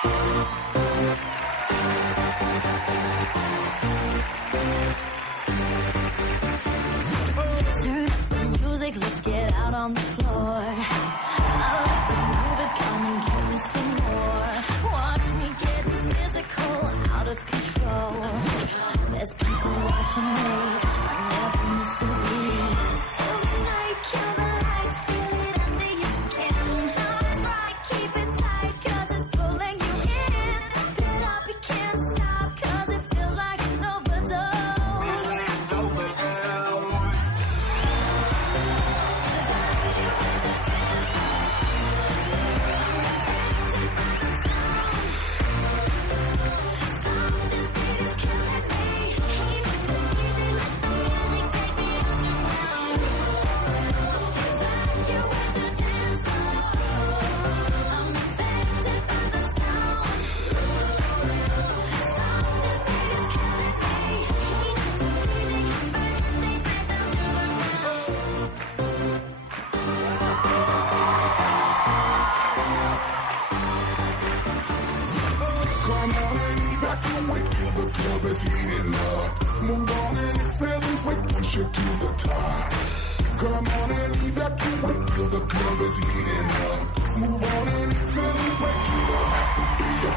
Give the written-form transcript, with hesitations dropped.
Turn up the music, let's get out on the floor. I like to move it, come and give me some more. Watch me get physical, out of control. There's people watching me, I never miss a beat. Till the night, kill the lights, feel it under your skin. Try, keep it tight, cause it's pulling you in. Get up, you can't stop, cause it feels like an overdose. Come on and evacuate, feel the club is heating up. Move on and accelerate, push it to the top. Come on and evacuate, feel the club is heating up. Move on and accelerate, you don't have to be a